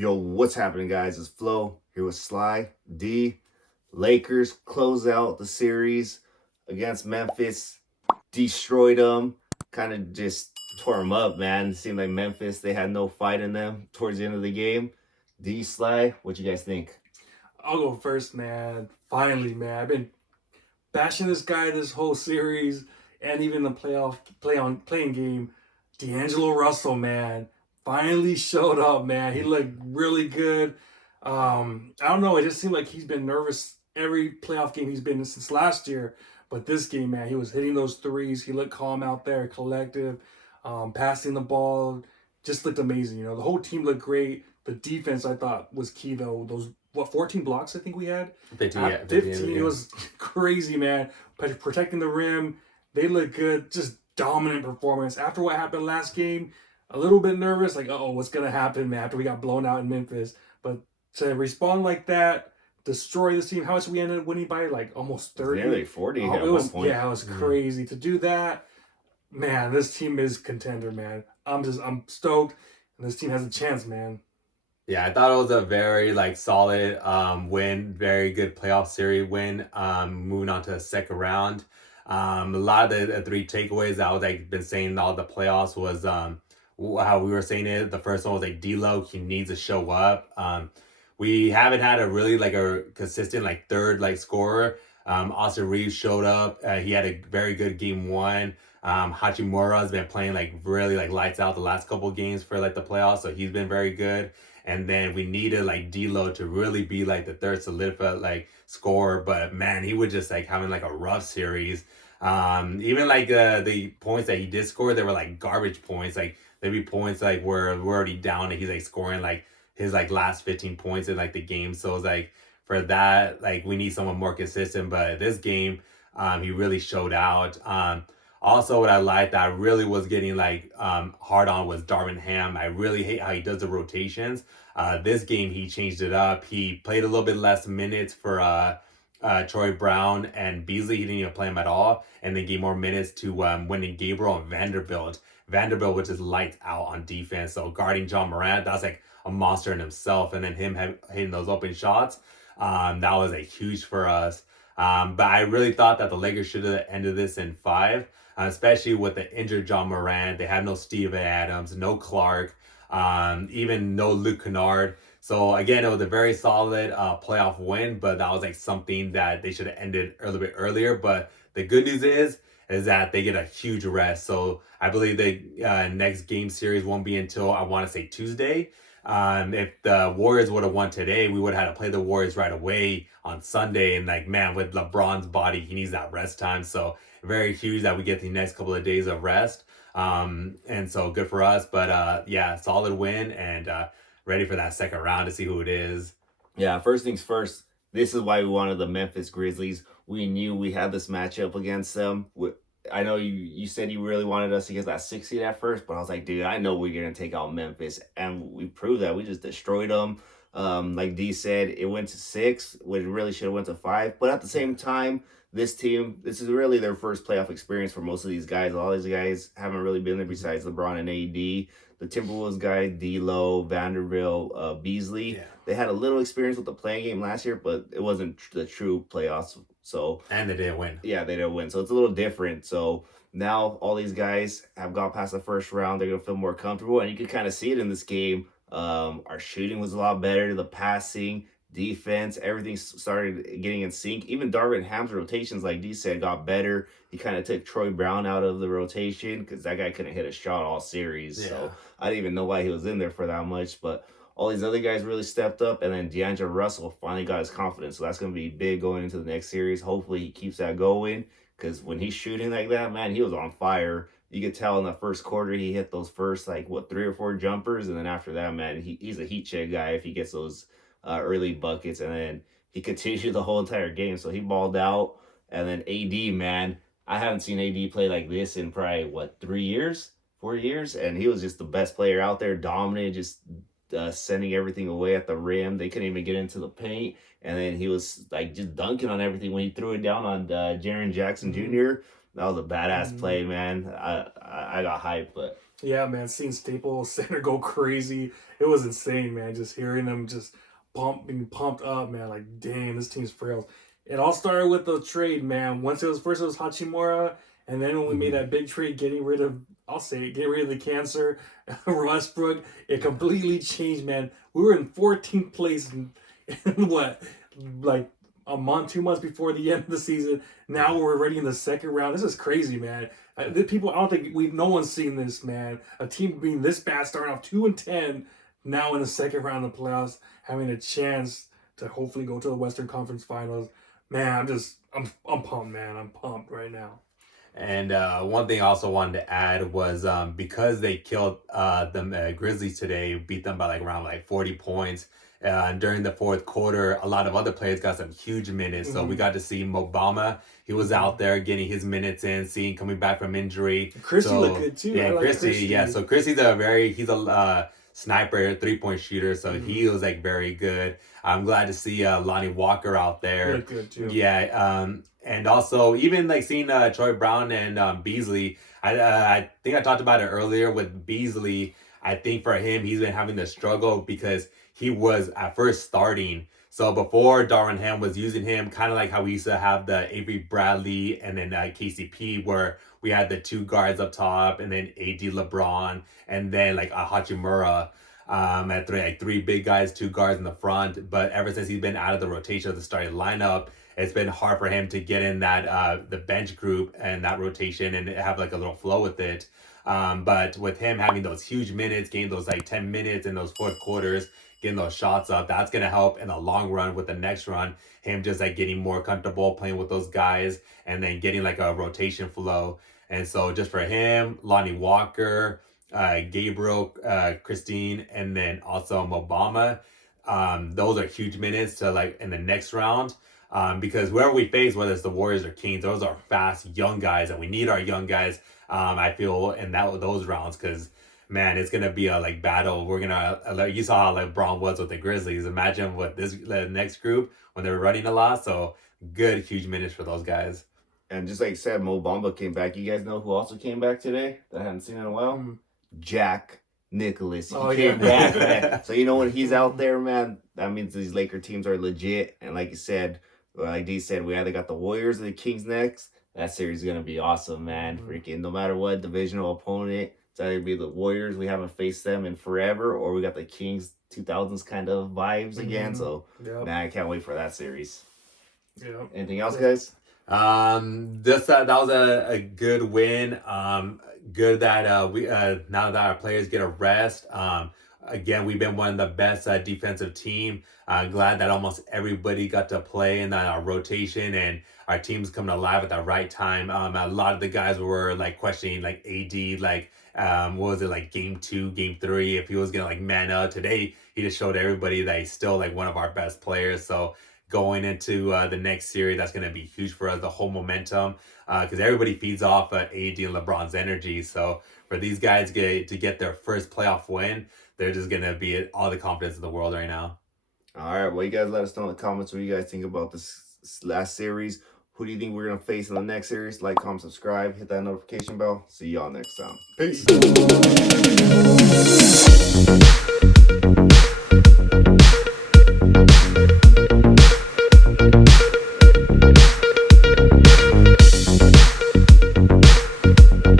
Yo, what's happening, guys? It's Flo here with Sly D. Lakers close out the series against Memphis, destroyed them, kind of just tore them up, man. It seemed like Memphis, they had no fight in them towards the end of the game. D. Sly, what you guys think? I'll go first, man. Finally, man. I've been bashing this guy this whole series and even the playing game. D'Angelo Russell, man, finally showed up, man. He looked really good. I don't know. It just seemed like he's been nervous every playoff game he's been in since last year. But this game, man, he was hitting those threes. He looked calm out there, collective, passing the ball. Just looked amazing. The whole team looked great. The defense, I thought, was key, though. Those 14 blocks I think we had. 15, yeah. 15, it was crazy, man. Protecting the rim, they look good. Just dominant performance. After what happened last game, a little bit nervous, like, uh-oh, what's going to happen, man, after we got blown out in Memphis. But to respond like that, destroy this team, how much we ended up winning by? Like almost 30? Nearly 40 at it one was, point. Yeah, it was crazy. To do that, man, this team is contender, man. I'm stoked, and this team has a chance, man. Yeah, I thought it was a very solid win, very good playoff series win. Moving on to the second round. A lot of the three takeaways that I was been saying all the playoffs was how we were saying it. The first one was D'Lo, he needs to show up. We haven't had a really a consistent third scorer. Austin Reeves showed up. He had a very good game one. Hachimura has been playing really lights out the last couple games for the playoffs, so he's been very good. And then we needed D'Lo to really be the third solidified scorer, but man, he was just having a rough series. Even the points that he did score, they were garbage points. There'd be points where we're already down and he's scoring his last 15 points in the game. So it's for that, we need someone more consistent. But this game, he really showed out. Also, what I liked that I really was getting hard on was Darvin Ham. I really hate how he does the rotations. This game, he changed it up. He played a little bit less minutes for Troy Brown and Beasley. He didn't even play him at all. And then gave more minutes to Wendy Gabriel and Vanderbilt. Vanderbilt, which is lights out on defense. So guarding John Morant, that's a monster in himself. And then him hitting those open shots, that was huge for us. But I really thought that the Lakers should have ended this in 5. Especially with the injured John Morant. They have no Steven Adams, no Clark, even no Luke Kennard. So again, it was a very solid playoff win, but that was something that they should have ended a little bit earlier. But the good news is that they get a huge rest. So I believe the next game series won't be until, I want to say, Tuesday. If the Warriors would have won today, we would have had to play the Warriors right away on Sunday. And man, with LeBron's body, he needs that rest time. So very huge that we get the next couple of days of rest. And so good for us. But yeah, solid win and ready for that second round to see who it is. Yeah, first things first, this is why we wanted the Memphis Grizzlies. We knew we had this matchup against them. I know you said you really wanted us to get that 6 seed at first, but I was like, dude, I know we're going to take out Memphis. And we proved that. We just destroyed them. Like D said, it went to 6, when it really should have went to 5. But at the same time, this team, this is really their first playoff experience for most of these guys. All these guys haven't really been there besides LeBron and AD. The Timberwolves guys, D'Lo, Vanderbilt, Beasley, they had a little experience with the playing game last year, but it wasn't the true playoffs. So and they didn't win. Yeah, they didn't win. So it's a little different. So now all these guys have gone past the first round. They're going to feel more comfortable. And you can kind of see it in this game. Our shooting was a lot better. The passing, defense, everything started getting in sync. Even Darvin Ham's rotations, like D said, got better. He kind of took Troy Brown out of the rotation because that guy couldn't hit a shot all series. Yeah. So I didn't even know why he was in there for that much. But all these other guys really stepped up. And then D'Angelo Russell finally got his confidence. So that's going to be big going into the next series. Hopefully he keeps that going because when he's shooting like that, man, he was on fire. You could tell in the first quarter he hit those first 3 or 4 jumpers. And then after that, man, he's a heat check guy if he gets those early buckets, and then he continued the whole entire game. So he balled out. And then AD, man, I haven't seen AD play like this in probably 3 years, 4 years, and he was just the best player out there, dominant, just sending everything away at the rim. They couldn't even get into the paint, and then he was just dunking on everything when he threw it down on Jaren Jackson Jr. That was a badass play, man. I got hyped, but Yeah, man, seeing Staples Center go crazy, it was insane, man. Just hearing them just being pumped up, man. Like, damn, this team's frail. It all started with the trade, man. Once it was Hachimura, and then when we made Mhm. that big trade, getting rid of, I'll say it, getting rid of the cancer, Westbrook, it completely changed, man. We were in 14th place in what, like a month, 2 months before the end of the season. Now we're already in the second round. This is crazy, man. The people, I don't think no one's seen this, man. A team being this bad, starting off 2-10, now in the second round of the playoffs, having a chance to hopefully go to the Western Conference Finals. Man, I'm pumped, man. I'm pumped right now. And one thing I also wanted to add was because they killed the Grizzlies today, beat them by like around like 40 points. During the fourth quarter, a lot of other players got some huge minutes. So we got to see Mobama. He was out there getting his minutes in, seeing coming back from injury. Christie So, looked good too. Yeah, I like Christie. Yeah, so Christie's he's a sniper, 3-point shooter. So he was like very good. I'm glad to see Lonnie Walker out there. Looked good too. Yeah, and also even like seeing Troy Brown and Beasley. I think I talked about it earlier with Beasley. I think for him, he's been having to struggle because he was at first starting. So before Darvin Ham was using him, kind of like how we used to have the Avery Bradley and then KCP, where we had the two guards up top and then AD LeBron and then like a Hachimura. At three big guys, two guards in the front. But ever since he's been out of the rotation of the starting lineup, it's been hard for him to get in that the bench group and that rotation and have like a little flow with it. But with him having those huge minutes, getting those like 10 minutes in those fourth quarters, getting those shots up, that's gonna help in the long run with the next run. Him just like getting more comfortable playing with those guys and then getting like a rotation flow. And so just for him, Lonnie Walker, Gabriel, Christine, and then also Mobama. Those are huge minutes to like in the next round. Because whoever we face, whether it's the Warriors or Kings, those are fast young guys, and we need our young guys. I feel in those rounds because man, it's gonna be a like battle. We're gonna you saw how like Braun was with the Grizzlies. Imagine what the next group when they were running a lot. So good, huge minutes for those guys. And just like you said, Mo Bamba came back. You guys know who also came back today that I hadn't seen in a while? Jack Nicholas. He came back, man. So you know when he's out there, man, that means these Laker teams are legit. And like you said, like D said, we either got the Warriors or the Kings next. That series is gonna be awesome, man. Freaking no matter what divisional opponent, it's either be the Warriors, we haven't faced them in forever, or we got the Kings 2000s kind of vibes again. So man, I can't wait for that series. Anything else, guys? That was a good win. Good that we now that our players get a rest. Again, we've been one of the best defensive team. Glad that almost everybody got to play in our rotation and our team's coming alive at the right time. A lot of the guys were like questioning like AD, like what was it like game 2, game 3, if he was gonna like man up. Today he just showed everybody that he's still like one of our best players. So going into the next series, that's going to be huge for us, the whole momentum, because everybody feeds off AD and LeBron's energy. So for these guys to get their first playoff win, they're just going to be all the confidence in the world right now. All right, well, you guys let us know in the comments what you guys think about this last series. Who do you think we're going to face in the next series? Like, comment, subscribe, hit that notification bell. See y'all next time. Peace.